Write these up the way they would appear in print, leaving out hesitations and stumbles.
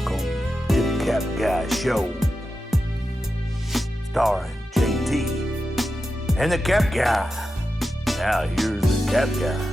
Welcome to the Cap Guy Show, starring JT and the Cap Guy. Now here's the Cap Guy.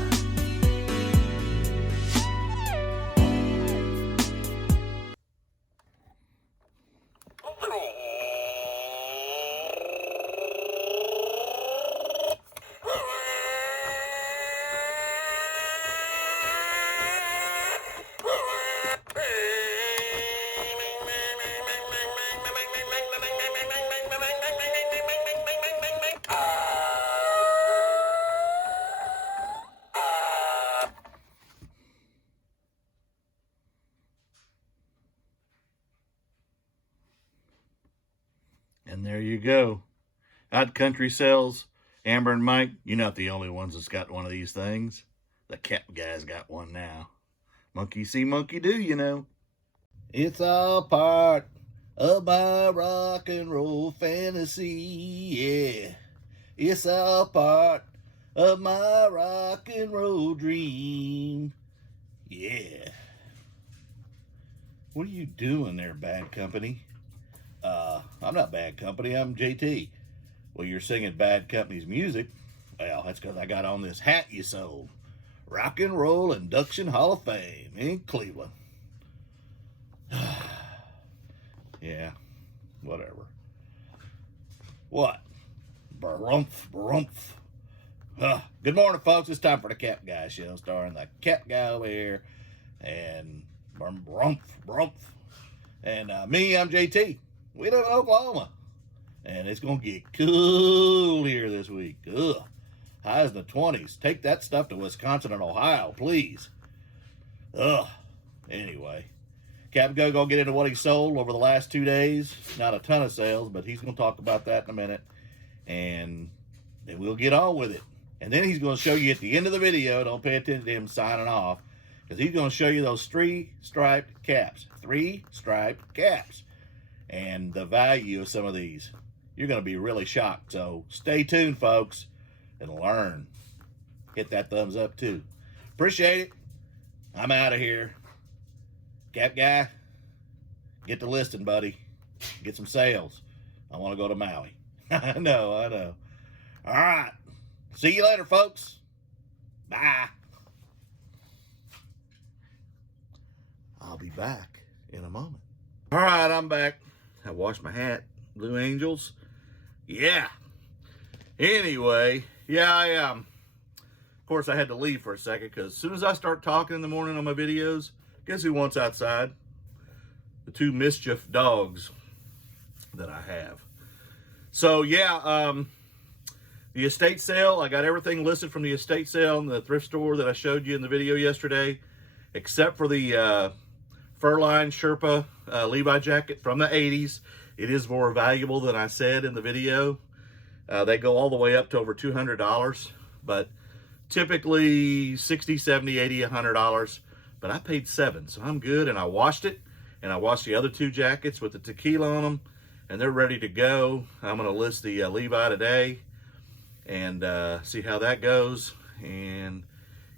And there you go. Out country sales. Amber and Mike, you're not the only ones that's got one of these things. The Cap Guy's got one now. Monkey see, monkey do, you know. It's all part of my rock and roll fantasy, yeah. It's all part of my rock and roll dream, yeah. What are you doing there, Bad Company? I'm not Bad Company, I'm JT. Well, you're singing Bad Company's music. Well, that's because I got on this hat you sold. Rock and Roll Induction Hall of Fame in Cleveland. Yeah, whatever. What? Barumph. Good morning, folks. It's time for the Cap Guy Show, starring the Cap Guy over here. And barumph. And me, I'm JT. We live in Oklahoma. And it's going to get cool here this week. Ugh. Highs in the 20s. Take that stuff to Wisconsin and Ohio, please. Ugh. Anyway. Cap Guy going to get into what he sold over the last 2 days. Not a ton of sales, but he's going to talk about that in a minute. And then we'll get on with it. And then he's going to show you at the end of the video, don't pay attention to him signing off, because he's going to show you those 3 striped caps. 3 striped caps. And the value of some of these. You're going to be really shocked. So stay tuned, folks, and learn. Hit that thumbs up, too. Appreciate it. I'm out of here. Cap Guy, get the listing, buddy. Get some sales. I want to go to Maui. I know. All right. See you later, folks. Bye. I'll be back in a moment. All right, I'm back. I washed my hat. Blue Angels. Yeah. Anyway, yeah, of course, I had to leave for a second because as soon as I start talking in the morning on my videos, guess who wants outside? The 2 mischief dogs that I have. So, yeah, the estate sale, I got everything listed from the estate sale in the thrift store that I showed you in the video yesterday, except for the fur-lined Sherpa Levi jacket from the 80s. It is more valuable than I said in the video. They go all the way up to over $200, but typically $60, $70, $80, $100. But I paid $7, so I'm good. And I washed it, and I washed the other 2 jackets with the tequila on them, and they're ready to go. I'm going to list the Levi today and see how that goes, and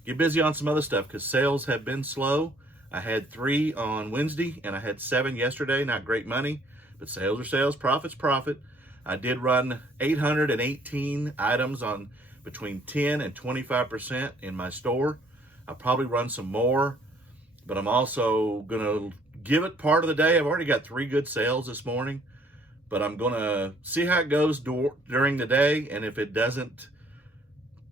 get busy on some other stuff because sales have been slow. I had 3 on Wednesday, and I had 7 yesterday. Not great money, but sales are sales, profit's profit. I did run 818 items on between 10 and 25% in my store. I'll probably run some more, but I'm also going to give it part of the day. I've already got 3 good sales this morning, but I'm going to see how it goes during the day, and if it doesn't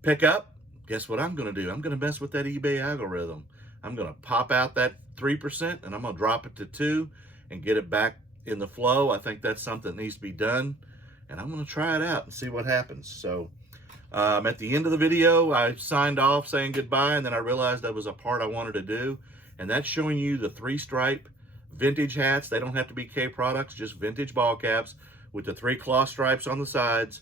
pick up, guess what I'm going to do? I'm going to mess with that eBay algorithm. I'm going to pop out that 3%, and I'm going to drop it to 2 and get it back in the flow. I think that's something that needs to be done, and I'm going to try it out and see what happens. So at the end of the video, I signed off saying goodbye, and then I realized that was a part I wanted to do, and that's showing you the 3-stripe vintage hats. They don't have to be K products, just vintage ball caps with the 3 cloth stripes on the sides,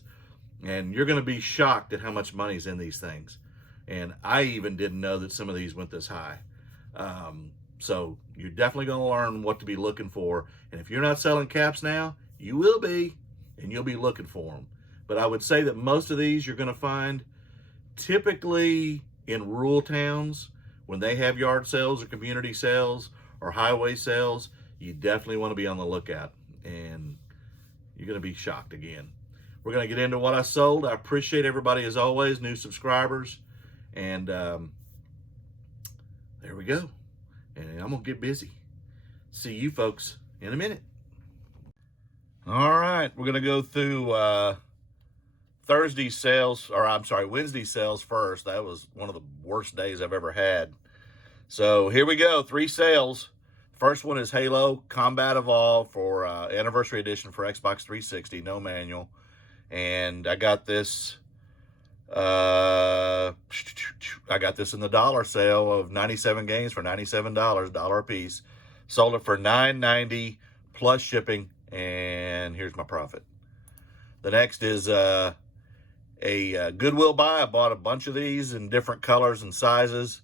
and you're going to be shocked at how much money's in these things. And I even didn't know that some of these went this high. So you're definitely going to learn what to be looking for. And if you're not selling caps now, you will be, and you'll be looking for them. But I would say that most of these you're going to find typically in rural towns when they have yard sales or community sales or highway sales. you definitely want to be on the lookout, and you're going to be shocked again. We're going to get into what I sold. I appreciate everybody as always, new subscribers, and there we go. And I'm going to get busy. See you folks in a minute. All right, we're going to go through Wednesday sales first. That was one of the worst days I've ever had. So here we go, 3 sales. First one is Halo Combat Evolved for Anniversary Edition for Xbox 360, no manual. And I got this in the dollar sale of 97 games for $97, $1 a piece. Sold it for $9.90 plus shipping, and here's my profit. The next is a Goodwill buy. I bought a bunch of these in different colors and sizes,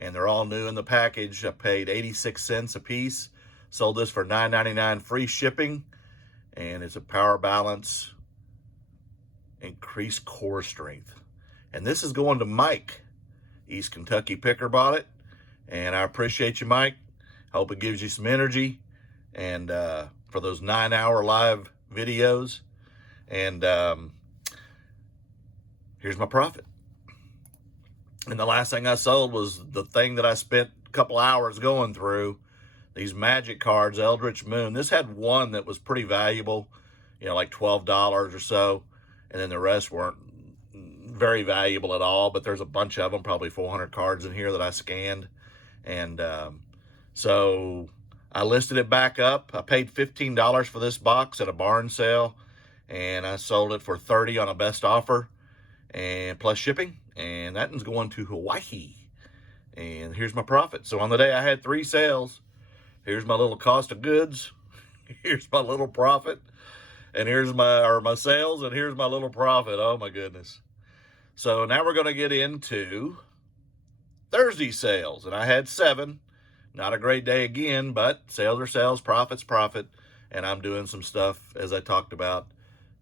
and they're all new in the package. I paid 86 cents a piece. Sold this for $9.99 free shipping, and it's a Power Balance Increased Core Strength. And this is going to Mike. East Kentucky Picker bought it, and I appreciate you, Mike. Hope it gives you some energy, and for those 9-hour live videos. And here's my profit. And the last thing I sold was the thing that I spent a couple hours going through, these magic cards, Eldritch Moon. This had one that was pretty valuable, like $12 or so, and then the rest weren't very valuable at all, but there's a bunch of them, probably 400 cards in here that I scanned. And so I listed it back up. I paid $15 for this box at a barn sale, and I sold it for $30 on a best offer, and plus shipping, and that one's going to Hawaii. And here's my profit. So on the day I had 3 sales. Here's my little cost of goods. Here's my little profit. And here's my sales, and here's my little profit. Oh my goodness. So now we're going to get into Thursday sales, and I had 7. Not a great day again, but sales are sales, profit's profit, and I'm doing some stuff, as I talked about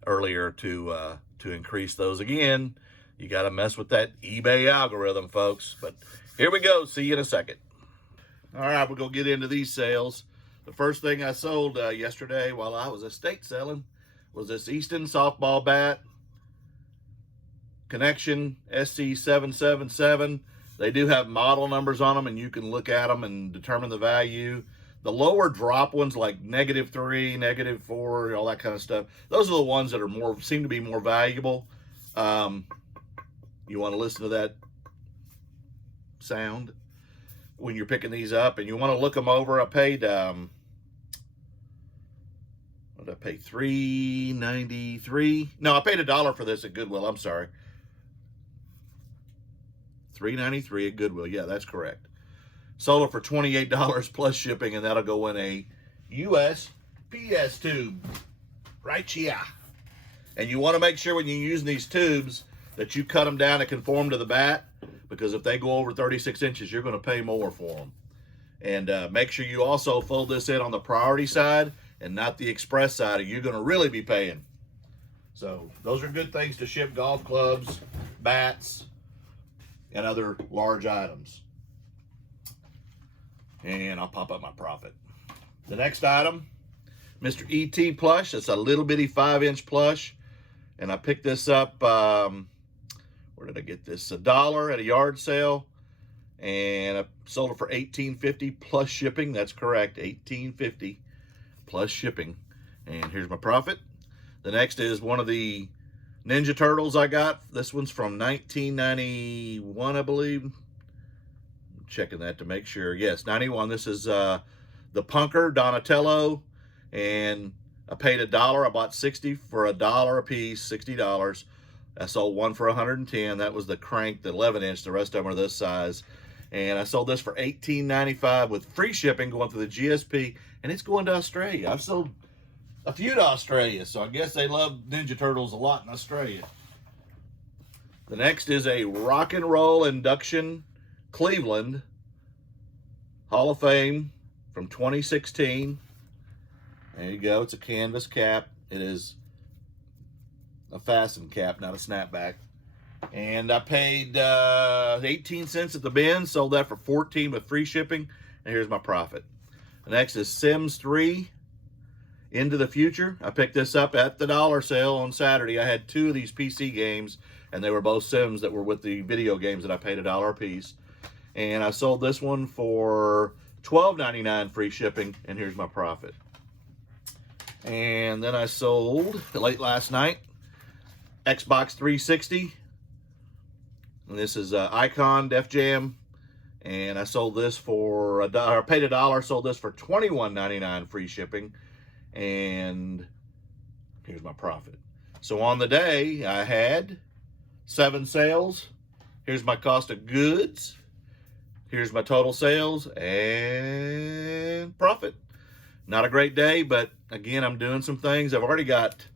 earlier, to increase those again. You got to mess with that eBay algorithm, folks. But here we go. See you in a second. All right, we're going to get into these sales. The first thing I sold yesterday while I was estate selling was this Easton softball bat, Connection SC777. They do have model numbers on them, and you can look at them and determine the value. The lower drop ones, like -3, -4, all that kind of stuff, those are the ones that are seem to be more valuable. You want to listen to that sound when you're picking these up, and you want to look them over. I paid what did I pay? $3.93. No, I paid $1 for this at Goodwill. I'm sorry. $3.93 at Goodwill. Yeah, that's correct. Sold it for $28 plus shipping, and that'll go in a USPS tube right here. And you want to make sure when you're using these tubes that you cut them down to conform to the bat, because if they go over 36 inches, you're going to pay more for them. And make sure you also fold this in on the priority side and not the express side, or you're going to really be paying. So those are good things to ship golf clubs, bats, and other large items. And I'll pop up my profit. The next item, Mr. E.T. plush. It's a little bitty 5-inch plush. And I picked this up, where did I get this? $1 at a yard sale. And I sold it for $18.50 plus shipping. That's correct, $18.50 plus shipping. And here's my profit. The next is one of the Ninja Turtles I got. This one's from 1991, I believe. I'm checking that to make sure. Yes, 91. This is the Punker Donatello, and I paid $1. I bought 60 for $1 a piece, $60. I sold one for 110. That was the crank, the 11-inch. The rest of them are this size. And I sold this for $18.95 with free shipping going through the GSP, and it's going to Australia. I've sold a few to Australia, so I guess they love Ninja Turtles a lot in Australia. The next is a Rock and Roll Induction Cleveland Hall of Fame from 2016. There you go. It's a canvas cap. It is a fastened cap, not a snapback. And I paid 18 cents at the bin, sold that for 14 with free shipping, and here's my profit. The next is Sims 3 Into the Future. I picked this up at the dollar sale on Saturday. I had 2 of these PC games, and they were both Sims that were with the video games that I paid $1 a piece. And I sold this one for $12.99 free shipping, and here's my profit. And then I sold, late last night, Xbox 360. And this is Icon Def Jam. And I sold this for $1. I paid $1, sold this for $21.99 free shipping. And here's my profit. So on the day, I had 7 sales. Here's my cost of goods. Here's my total sales and profit. Not a great day, but again, I'm doing some things. I've already got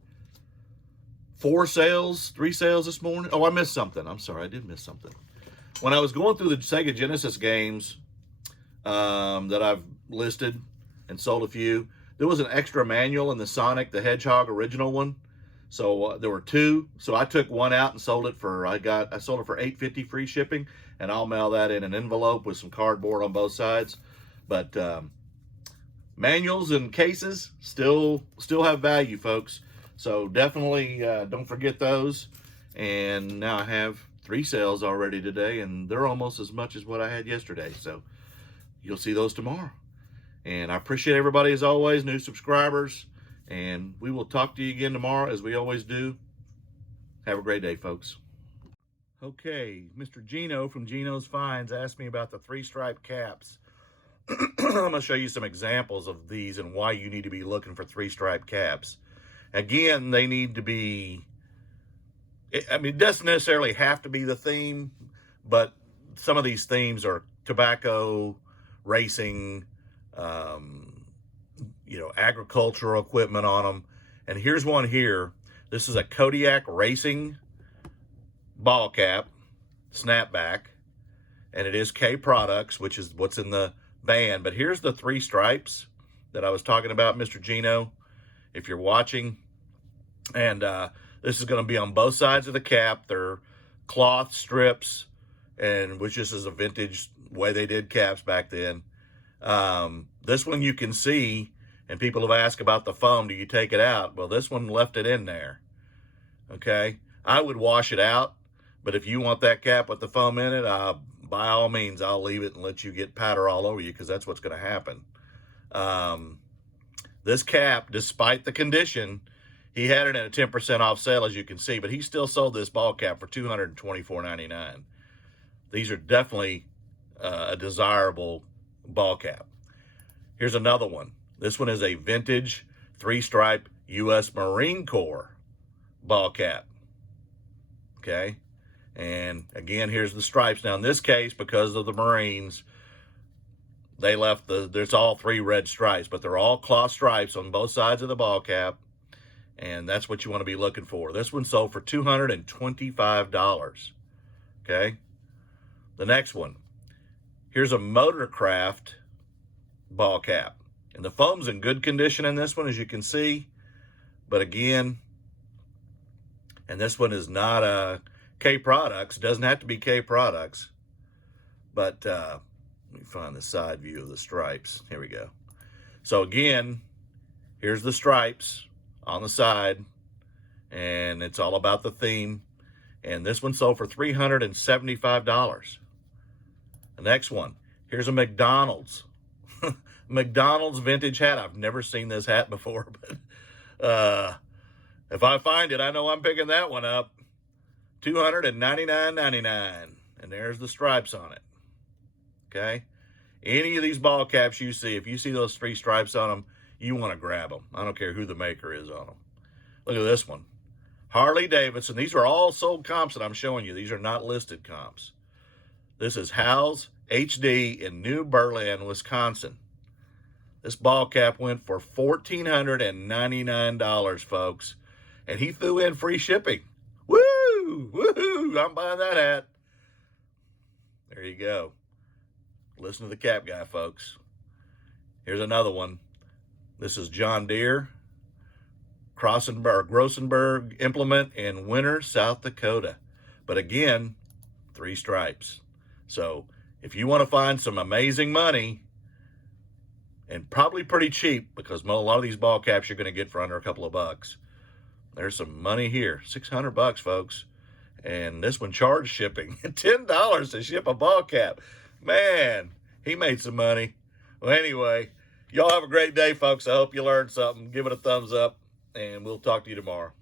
3 sales this morning. Oh, I missed something. I'm sorry, I did miss something. When I was going through the Sega Genesis games that I've listed and sold a few, there was an extra manual in the Sonic the Hedgehog original one. So there were 2. So I took one out and sold it for, I sold it for $8.50 free shipping, and I'll mail that in an envelope with some cardboard on both sides. But manuals and cases still have value, folks. So definitely don't forget those. And now I have 3 sales already today, and they're almost as much as what I had yesterday. So you'll see those tomorrow. And I appreciate everybody as always, new subscribers. And we will talk to you again tomorrow, as we always do. Have a great day, folks. Okay, Mr. Gino from Gino's Finds asked me about the 3-stripe caps. I'm going to show you some examples of these and why you need to be looking for 3-stripe caps. Again, they need to be, I mean, it doesn't necessarily have to be the theme, but some of these themes are tobacco, racing, agricultural equipment on them. And here's one here. This is a Kodiak Racing ball cap, snapback, and it is K Products, which is what's in the band. But here's the 3 stripes that I was talking about, Mr. Gino, if you're watching. And this is going to be on both sides of the cap. They're cloth strips, and which just is a vintage way they did caps back then. This one you can see, and people have asked about the foam. Do you take it out? Well, this one left it in there. Okay, I would wash it out, but if you want that cap with the foam in it, by all means, I'll leave it and let you get powder all over you, because that's what's going to happen. This cap, despite the condition, he had it at a 10% off sale, as you can see, but he still sold this ball cap for $224.99. These are definitely a desirable ball cap. Here's another one. This one is a vintage 3-stripe U.S. Marine Corps ball cap. Okay. And again, here's the stripes. Now in this case, because of the Marines, they left there's all 3 red stripes, but they're all cloth stripes on both sides of the ball cap. And that's what you want to be looking for. This one sold for $225. Okay. The next one. Here's a Motorcraft ball cap. And the foam's in good condition in this one, as you can see. But again, and this one is not a K Products. It doesn't have to be K Products. But let me find the side view of the stripes. Here we go. So again, here's the stripes on the side. And it's all about the theme. And this one sold for $375. The next one. Here's a McDonald's. McDonald's vintage hat. I've never seen this hat before, but if I find it, I know I'm picking that one up. $299.99. And there's the stripes on it. Okay? Any of these ball caps you see, if you see those 3 stripes on them, you want to grab them. I don't care who the maker is on them. Look at this one. Harley Davidson. These are all sold comps that I'm showing you. These are not listed comps. This is Hal's HD in New Berlin, Wisconsin. This ball cap went for $1,499, folks. And he threw in free shipping. Woo! Woohoo! I'm buying that hat. There you go. Listen to the Cap Guy, folks. Here's another one. This is John Deere Grossenberg implement in Winter, South Dakota. But again, 3 stripes. So if you want to find some amazing money and probably pretty cheap, because a lot of these ball caps you're going to get for under a couple of bucks. There's some money here. $600, folks. And this one charged shipping. $10 to ship a ball cap. Man, he made some money. Well, anyway, y'all have a great day, folks. I hope you learned something. Give it a thumbs up, and we'll talk to you tomorrow.